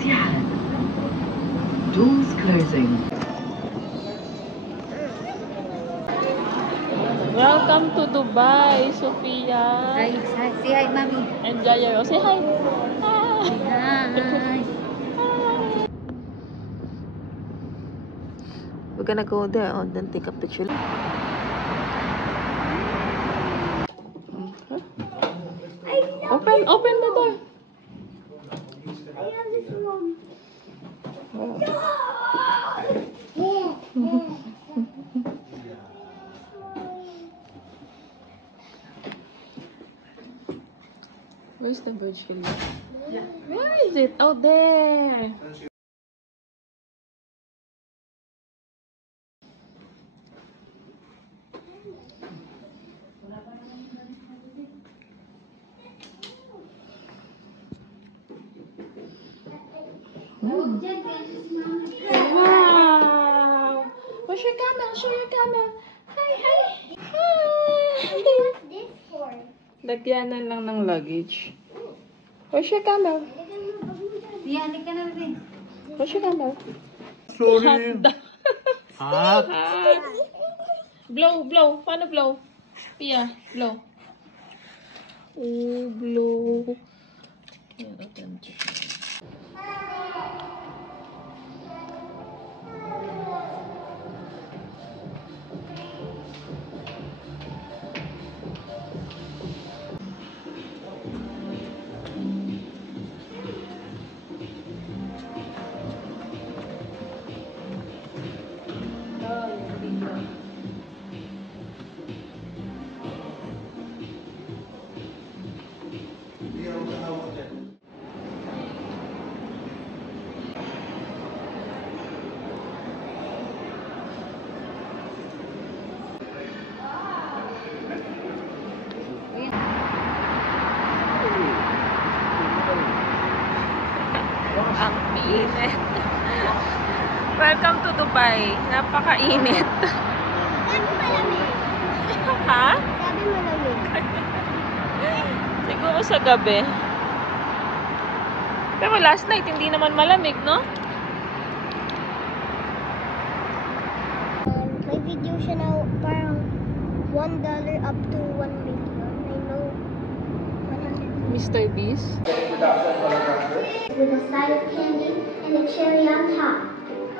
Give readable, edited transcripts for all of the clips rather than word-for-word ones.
Etihad. Doors closing. Welcome to Dubai, Sophia. Hi, say hi, mommy. Enjoy your... Say hi. Hi. We're gonna go there and then take a picture. Open the door. Where's the Burj Khalifa? Yeah. Where is it? Out there. Wow! Where's your camel? Show your camel. Hi, hi. Hi. What's this for? Lagyanan lang ng luggage. Where's your camel? Yeah, halika na rin. Where's your camel? Sorry. Hot. Blow, blow. Paano blow? Pia, blow. Oh, blow. Yan, open. Ang init. Welcome to Dubai. Napakainit. Sabi malamig. Ha? Sabi malamig. Siguro sa gabi. Pero last night, hindi naman malamig, no? May video siya na parang $1 up to 1 million. I know 100 Mr. Beast. with a side of candy and a cherry on top.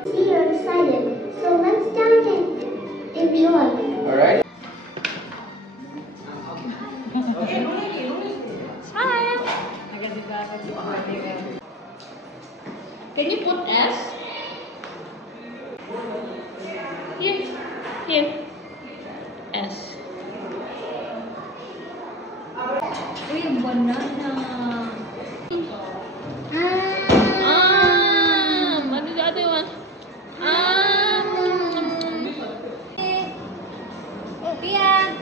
See, you're excited. So let's down and enjoy. Alright. Smile! Can you put S? Here. Here. S. Uy, ang banana. What is the other one? Pia!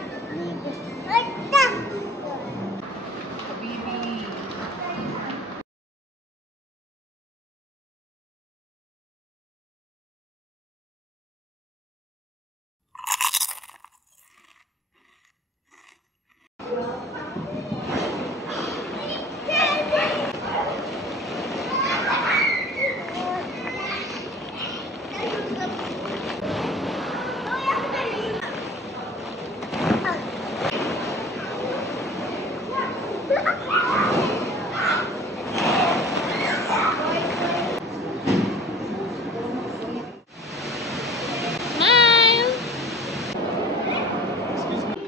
Smile!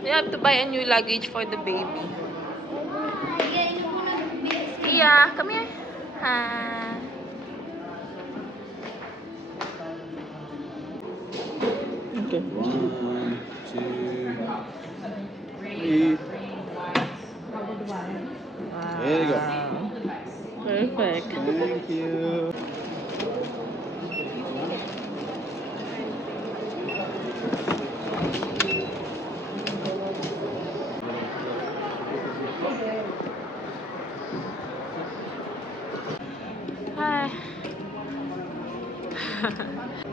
We have to buy a new luggage for the baby. Iya, come here. Ha. Okay. 1, 2, 3. There you go. Perfect. Thank you. Hi.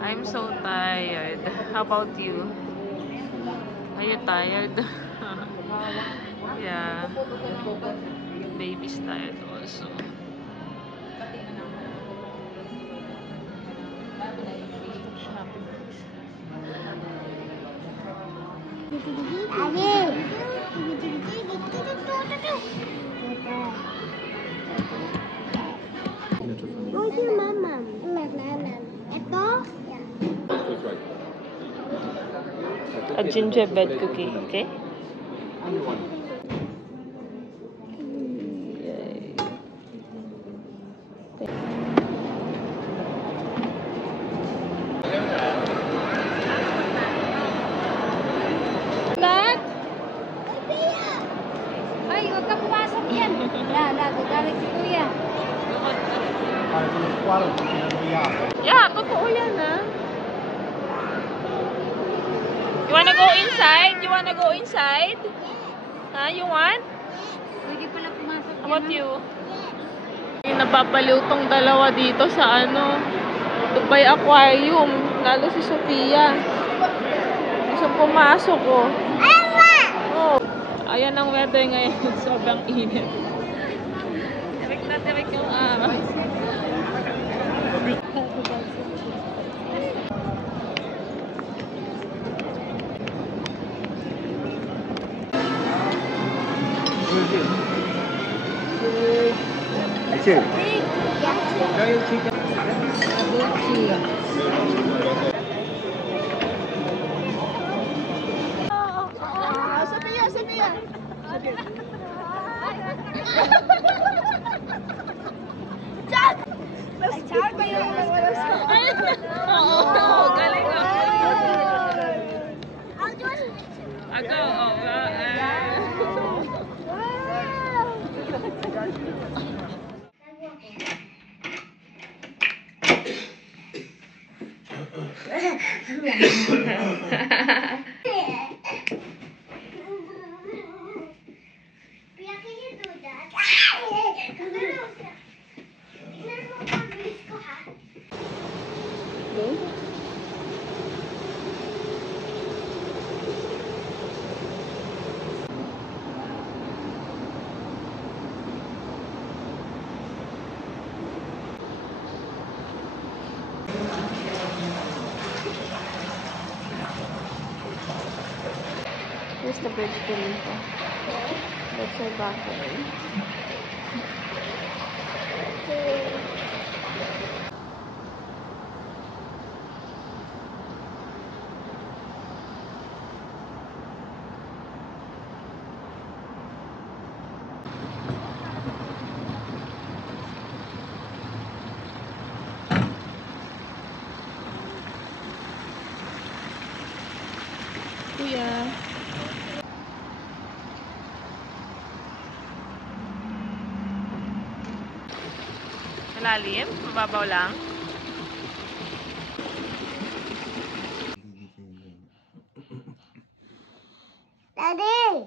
I'm so tired. How about you? Are you tired? Yeah. Baby's tired also. Where's your mama? Ito? A gingerbread cookie, okay? Dad? Ay, huwag ka pumasok yan. Gagalit si Kuya. Yeah, totoo yan, ha? You wanna go inside? You wanna go inside? Ha? You want? Pwede pala pumasok yan. How about you? Napapaliw tong dalawa dito sa Dubai Aquarium. Lalo si Sofia. Gusto pumasok, oh. Oh. Ayan ang weather ngayon. Sobrang init. Tirik na tirik yung araw. Oo, galing ako. Ako, Pia, can you do that? Tignan mo ang bilis ko, ha? Here's the bridge Felipe. That's our balcony. Kuya. Malalim? Mababaw lang? Daddy!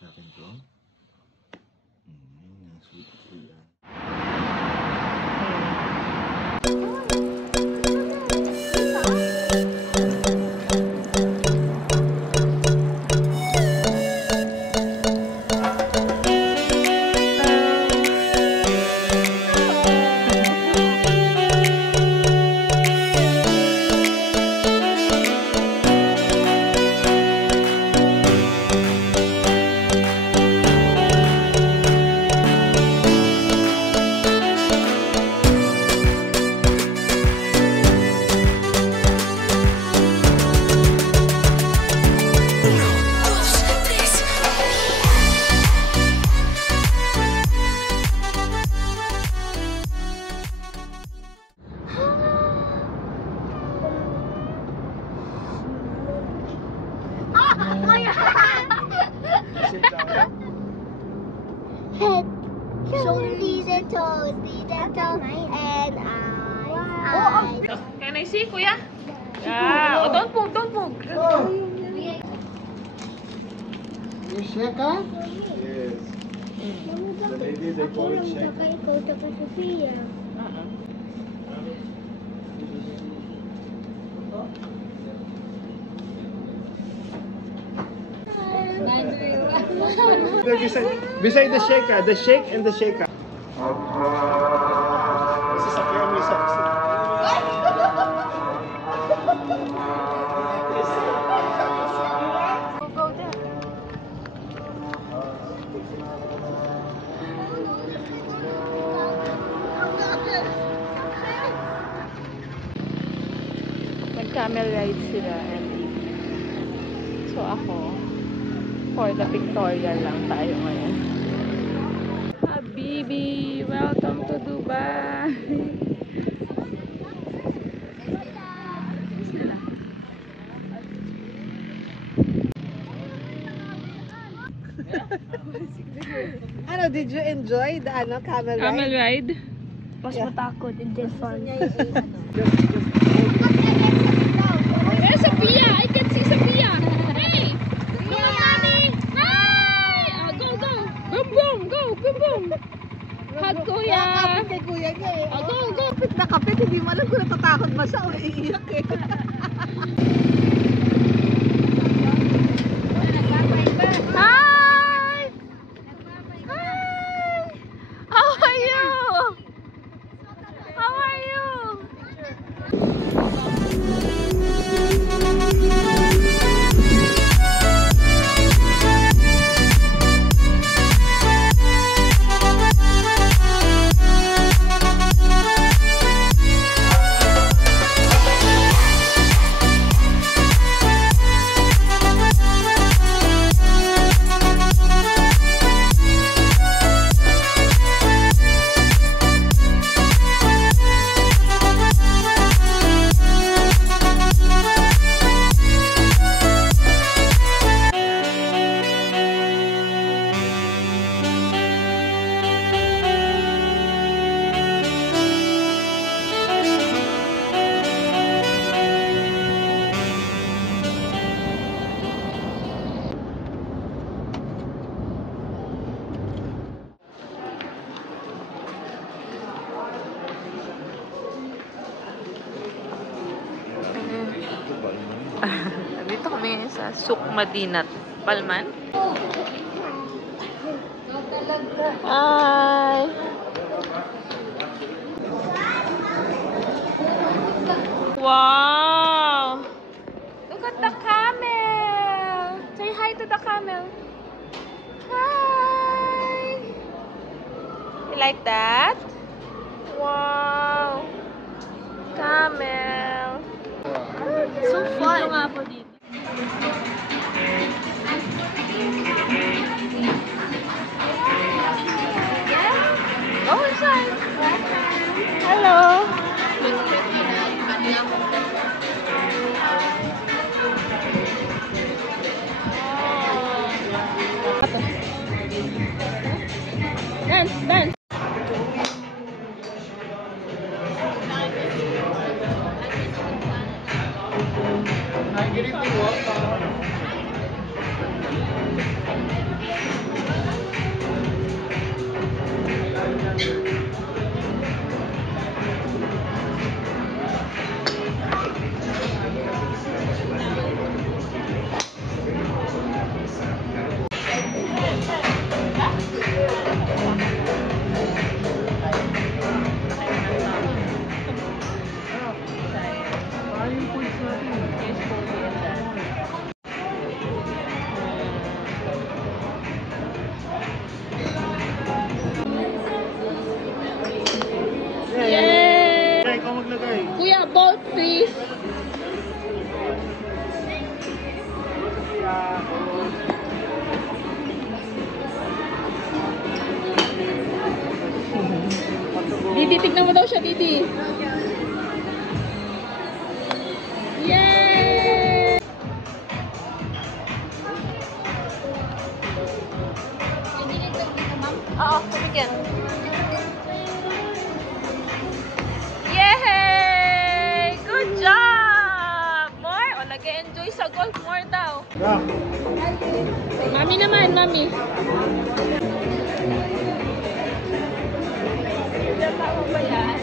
Natin to. Sweet. Head, shoulders and toes, and eyes. Can I see, Kuya? Yeah. Oh, don't move, don't move. You shaka? Yes. The lady, they call it shaka. Beside the shaker, the shake and the shaker. Sasakyan mo isa. camel ride sila and so ako for the pictorial lang tayo ngayon. Habibi, welcome to Dubai. Sila. Ano, did you enjoy the camel ride? Camel ride? Mas matakot, hindi fun. Where's Sophia? I can see Sophia. Hey! Come on, mommy! Hi! Go, go! Boom, boom! Go, boom, boom! Hug kuya! Kapit kay kuya niya eh. Go, go! Kapit na kapit, hindi mo alam kung natatakot ba siya o iiyak eh. Hi! Hi! How are you? How are you? Dito kami ngayon sa Souk Madinat, Palman. Hi! Wow! Look at the camel! Say hi to the camel. Hi! You like that? Wow! Camel! So fun! Dito nga po dito. Go inside! Hello! Dance! Dance! Yay! Ikaw maglagay. Kuya, bolt please. Didi, tignan mo daw siya, Didi. Yay! Oo, tumigyan. Yay! Good job! More? O, nag-enjoy sa golf. More daw. Yeah. Mami naman, mami. Tama ba yan?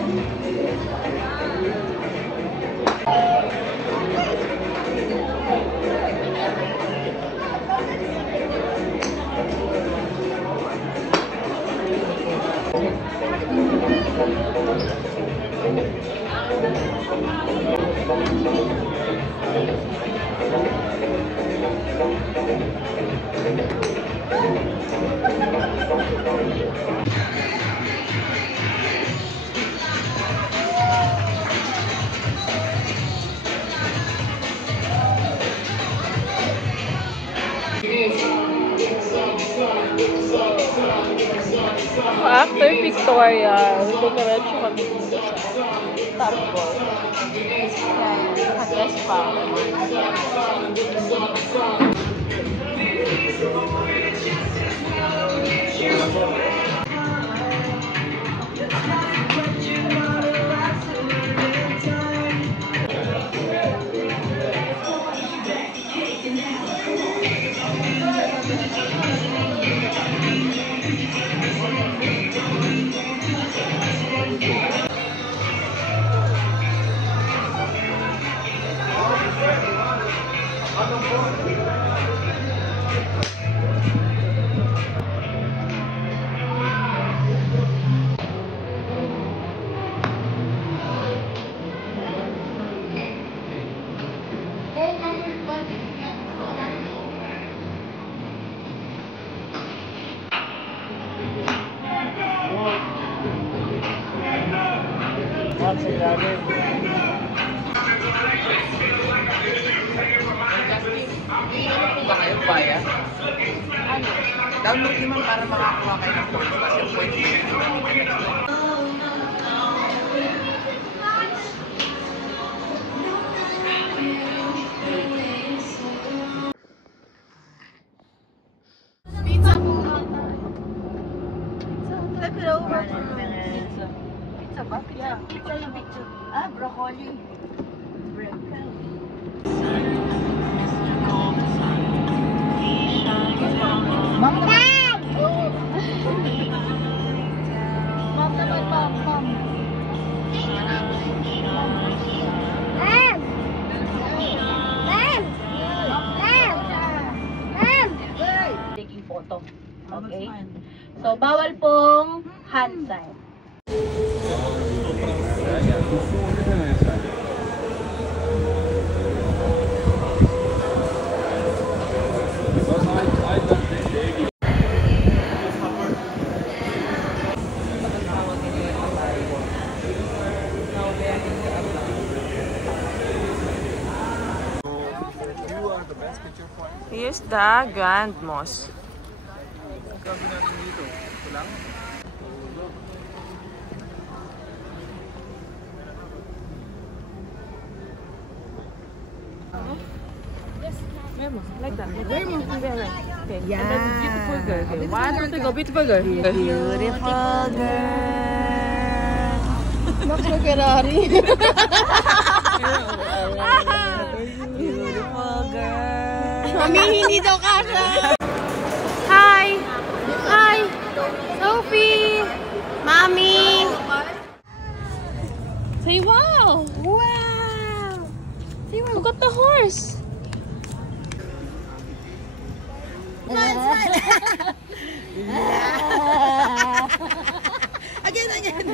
after pictorial, dumiretso kami dito sa Top Golf. Yan, naka-dress pa ako. Download naman para makakuha kayo ng points kasi yung points Pizza po. Flip it over. Pizza ba? Pizza. Pizza yung pizza. Ah, broccoli. Dad! Mom naman, mom. Mom! Taking photo. Okay? So, bawal pong hand sign. Here's the Grand Mosque. Like that. Okay. Yeah. And then beautiful girl. Okay. 1, 2, 3, go. Beautiful girl. Beautiful girl. Looks like Ferrari. Beautiful girl. Mami, hindi daw kasha. Hi! Hi! Sophie! Mommy! Say wow! Wow! Say wow! Look at the horse! Again.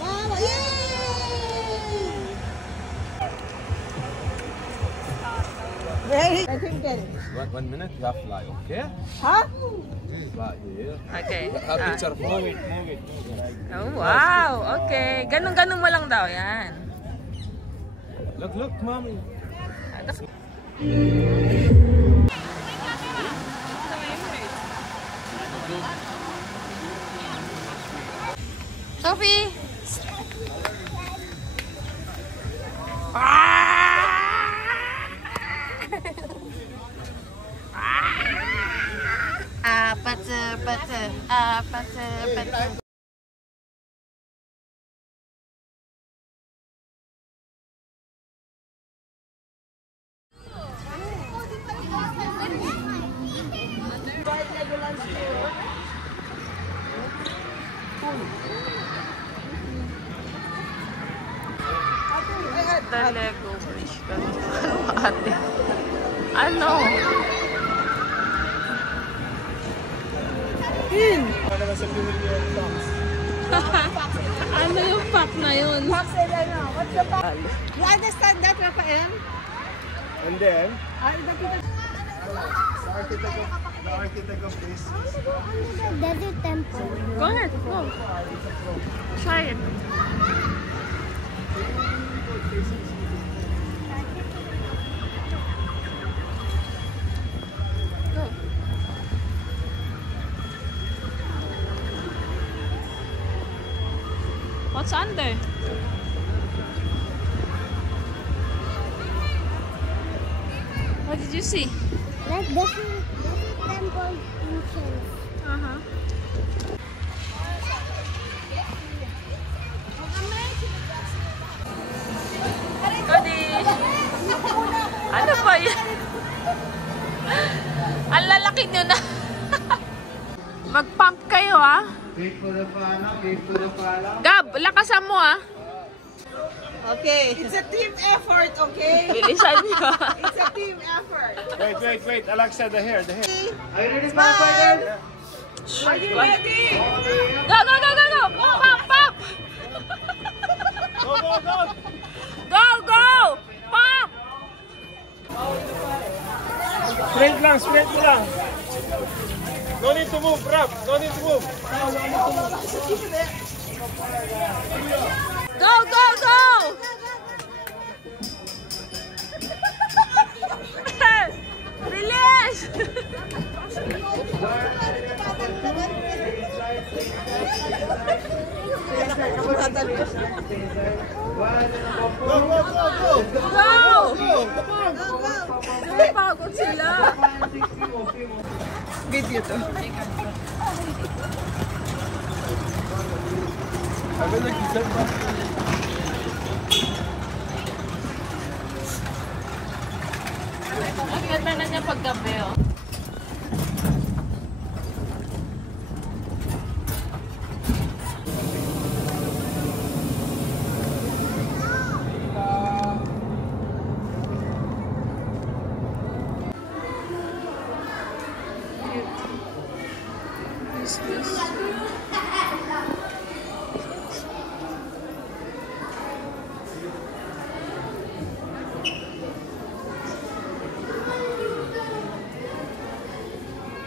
Wow! Yay! Very good. 1 minute, you have fly, okay? Huh? Right here. Okay. Have picture for me. Oh, wow! Okay. Ganun-ganun mo lang daw yan. Look, mommy. Sophie! Butter. The Lego Bridge. Ate. Ano? Ano yung pack na yun? What's the pack? You understand that, Rafael? And then, The architect of this Desert Temple. Go ahead, go. Try it. Go. What's under? What did you see? That's different temple entrance. Uh-huh. Kadish! Ano ba yan? Ang lalaki nyo na. Mag-pump kayo, ah. Wait for the pala, wait for the pala. Gab, lakasan mo, ah. Okay. It's a team effort, okay? Bilisan nyo. It's a team effort. Wait, Alexa, the hair. Are you ready, Smile. Are you ready? Go! Pump! Go! Go! Pump! Straight mo lang. No need to move, Rob. No need to move. Go! Release! Go! Pagod sila. Video to. Ang ganda na niya paggabi, oh.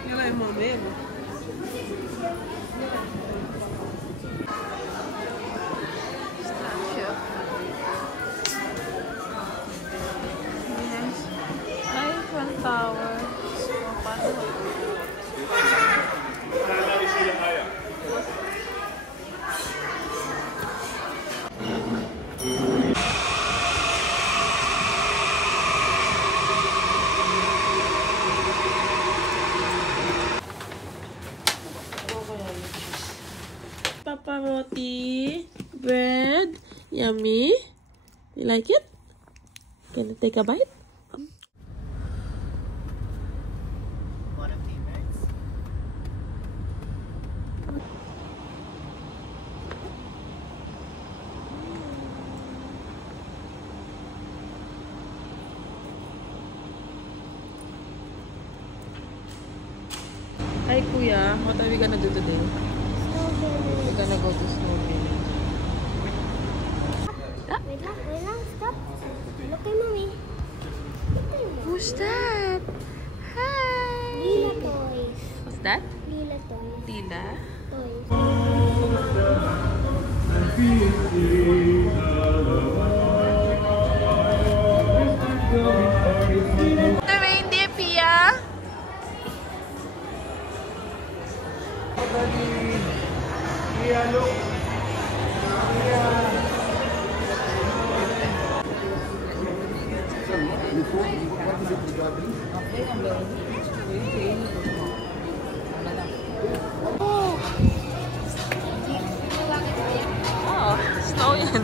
Ela é irmã dele? Eiffel Tower. Papa roti, bread, yummy. You like it? Can you take a bite? Hi Kuya, what are we gonna do today? We're gonna go to snowmobile. Wait lang, stop. Look at mommy. Who's that? Hi! Lila toys. What's that? Lila toys. Tila? Toys. The reindeer, Pia? Oh, snow yan.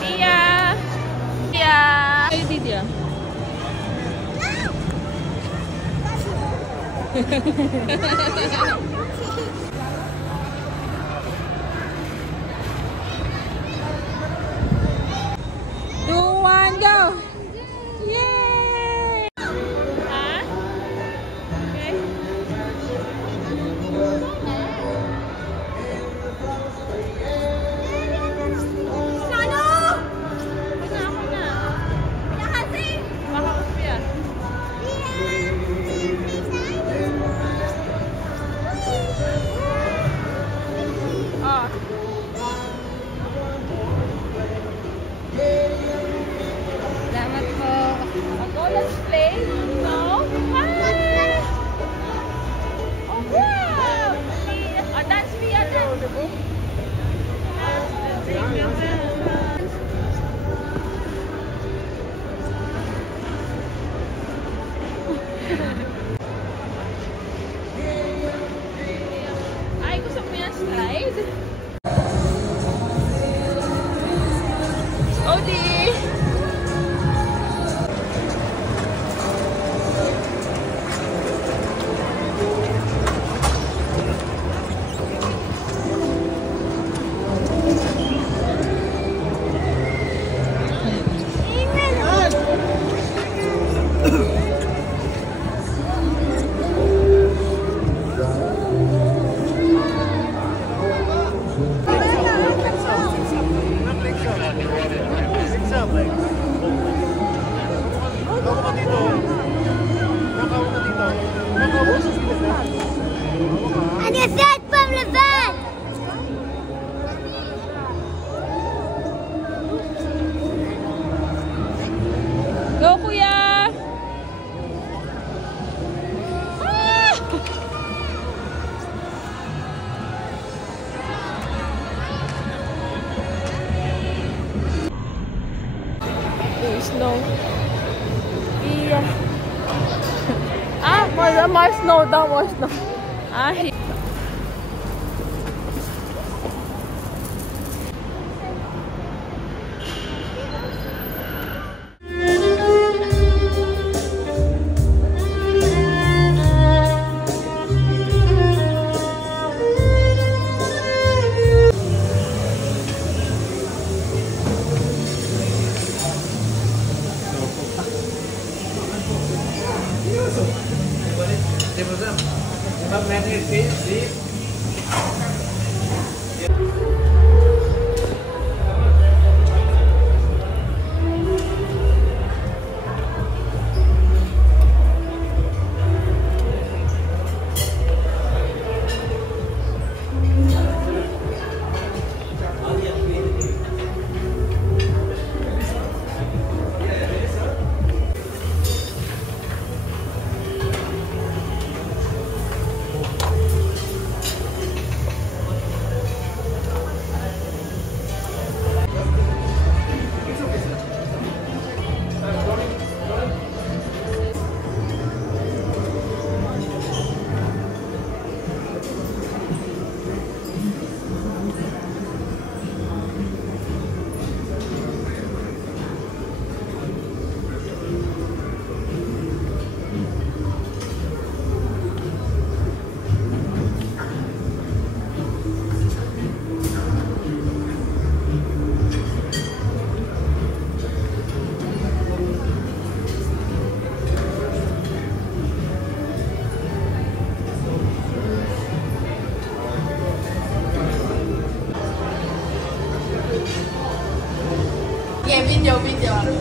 Pia! Pia! Ay, Didia. Two, one, go! Yay! Huh? Okay. Ako na. Baka Pia. get that from the van! Go, kuya! Snow. Yeah. More snow daw, more snow. Ay. Yeah, video.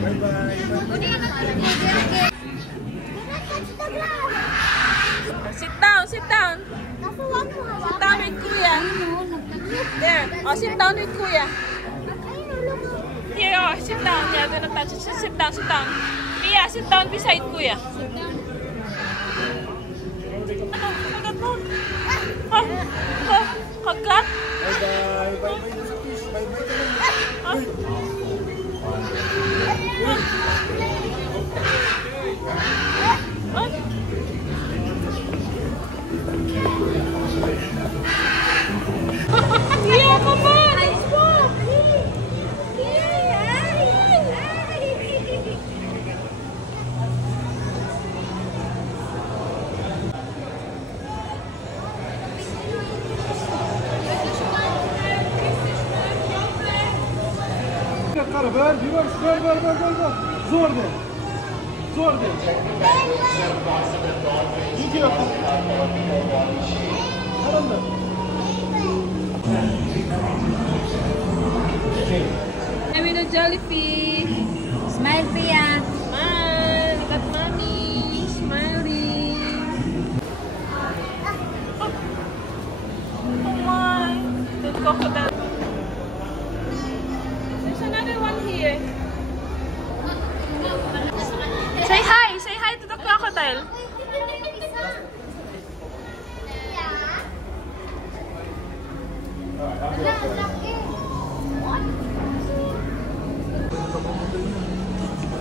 Sit down, sit down. Sit down with Kuya. There. Oh, sit down with Kuya. Here, oh, sit down. Yeah, do not touch it. Sit down, sit down. Mia, sit down beside Kuya. Ano? Kagat mo? Ha? Ha? Kagat? Bye-bye. Bye-bye na sa fish. Bye-bye ka lang. Ha? Mia, come on! Stop! Ver, Divorce, ver. Zor de. Zor de. Gidiyor. Karındı. I'm in a jellyfish. Smile, Pia. Smile. Look at mommy. Smiling. Oh my. The crocodile. There's another one here. Say hi. Say hi to the crocodile.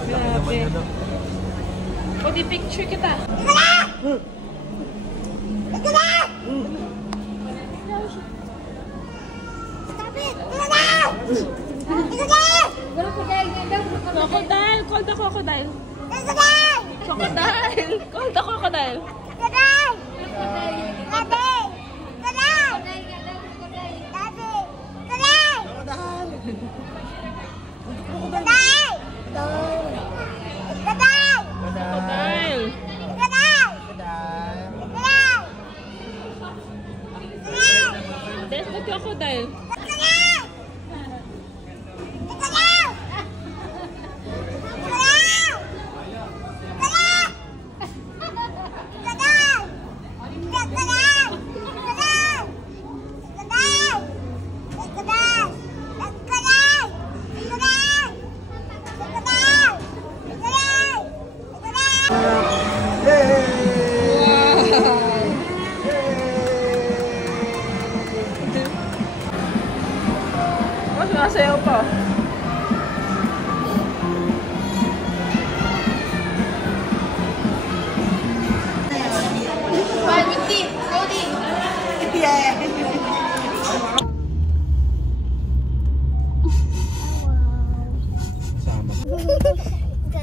Grabe. O, di picture kita. Crocodile! Call the crocodile! Crocodile! Call the crocodile! Crocodile! There's the crocodile. Mas masayaw pa.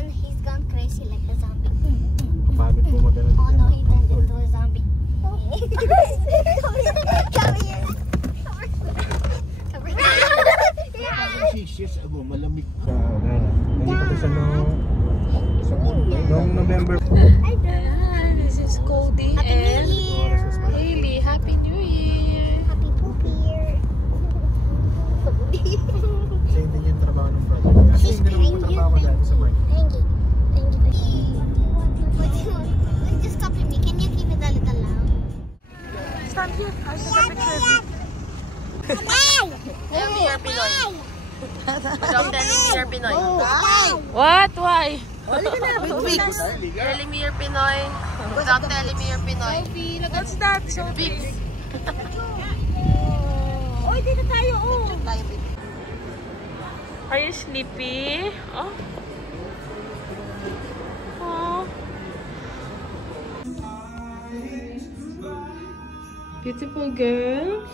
He's gone crazy like a zombie. Pagod po magana. Oh no, he turned into a zombie. Come here. Years ago, malamig sa nandito sa noong November. This is Cody and Hailey. Happy New Year! Happy poop year. Kasi hindi niya yung trabaho ng brother. Kasi hindi naman yung trabaho ko dati sa work. Thank you. Just copy me. Can you keep it a little loud? Stand here. I'll take a picture of you. Tell me you're Pinoy. Without telling me you're Pinoy. What? Why? Telling me you're Pinoy. Without telling me you're Pinoy. What's that? So big. Oy, dito tayo. Are you sleepy? Oh. Oh. Beautiful girl.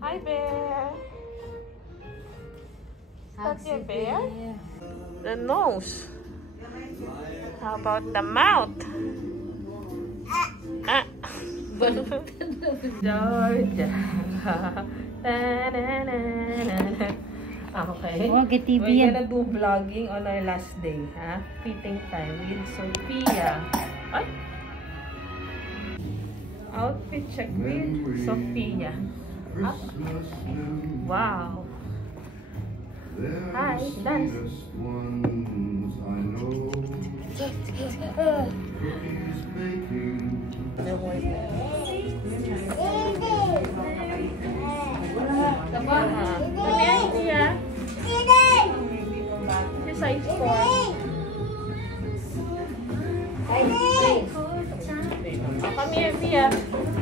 Hi, bear. Is that your bear? The nose. How about the mouth? Ah. Georgia. Okay. We're gonna do vlogging on our last day, ha? Fitting time with Sophia. Ay. Outfit check with Sophia. Up. Wow. Hi, dance. This is size 4. Kami yan, Pia.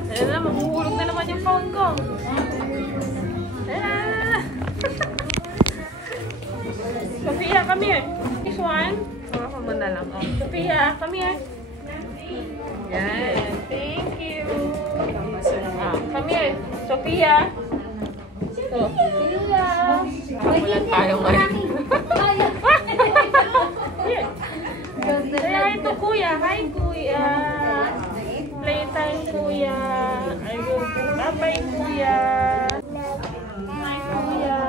Ayan na, mahuhulog na naman yung phone ko. Sophia, come here. This one. Ako mo na lang. Oh. Sophia, come here. Yan. Thank you. Come here. Sophia. Sophia. Walang tayo ngayon. Say hi to Kuya. Hi, Kuya. Playtime, Kuya. Bye-bye, Kuya. Hi, Kuya.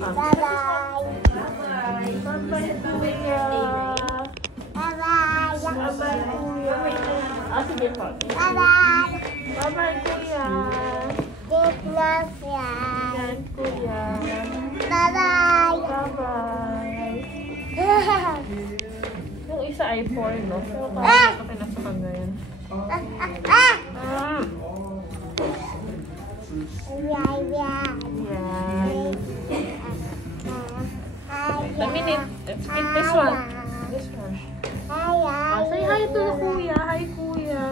Bye-bye. Bye-bye, Kuya. Bye-bye. Bye-bye, Kuya. Sige po. Bye-bye. Bye-bye, Kuya. Good luck, yeah. Yan, Kuya. Bye-bye. Bye-bye. Yung isa ay 4, no? Pero parang ako pinasakag na yan. Yan. The minute. Let's eat this one. This one. Say hi to the Kuya. Hi, Kuya.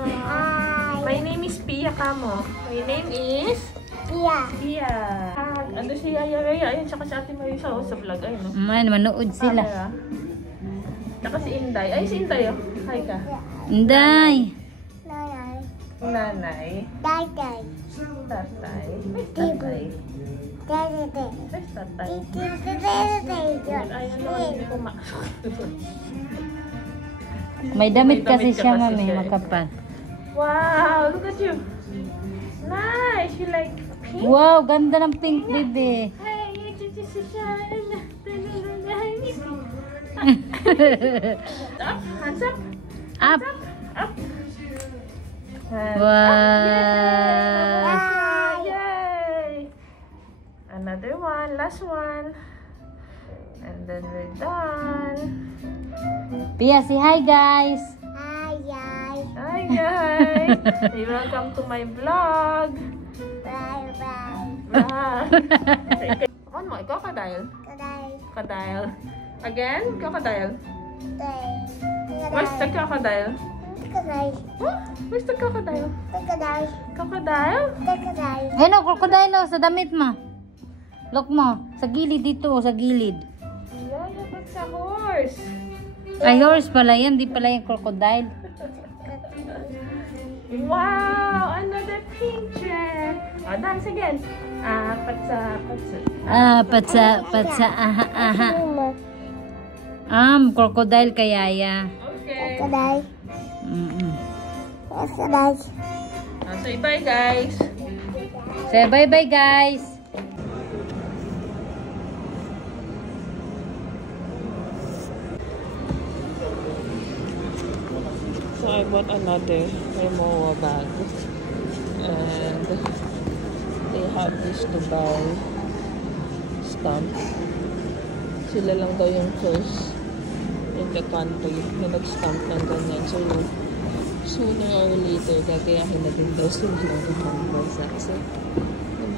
My name is Pia Kamo. My name is Pia. Ano si Yaya Rhea? Ayun, tsaka si Ate Marisa sa vlog. Ayun, no? Manood sila. Tsaka si Inday. Ay, si Inday, oh. Hi ka. Inday. Nanay. Tatay. Tatay. Where's tatay? Ayun, no, hindi ko May damit May kasi damit siya, ka kasi mami, siya, eh. makapal. Wow, look at you. Nice. You like pink? Wow, ganda ng pink, bebe. Hey, this is up, hands up, Up. up. Hands Wow. up. Yay! Another one, last one. And then we're done. Pia, say hi, guys. Hi guys! Hey, welcome to my vlog. One more, crocodile. Crocodile. Again, crocodile. Where's the crocodile? Huh? Where's the crocodile? Crocodile? Ayun o, crocodile o, sa damit mo. Look mo, sa gilid dito, sa gilid. Yeah, that's a horse. Ay, horse pala yan, di pala yung crocodile. Wow, another pink chair. Oh, dance again. Patsa. Patsa, aha. Crocodile kaya ya. Okay. Say bye, guys. Say bye-bye, guys. So I bought another Rimowa bag, and they have this Dubai stamp. Sila lang daw yung first in the country na nag-stamp ng ganyan. So sooner or later, gagayahin na din daw sila ng ibang bansa. Kasi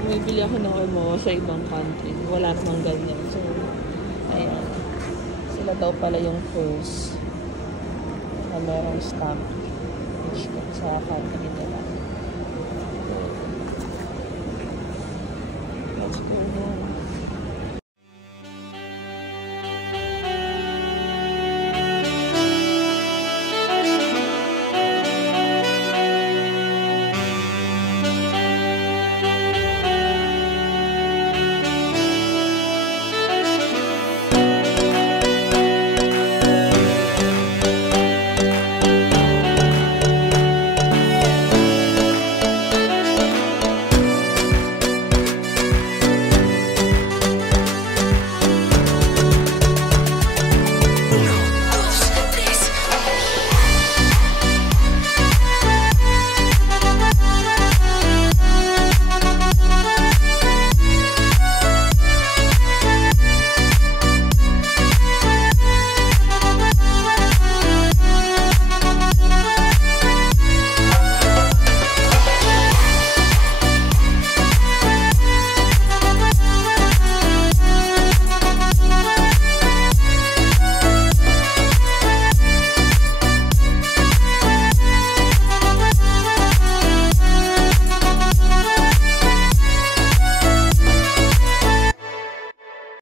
bumibili ako ng Rimowa sa ibang country. Wala namang ganyan. So, ayan. Sila daw pala yung first na merong stamp sa country nila. So, let's go home.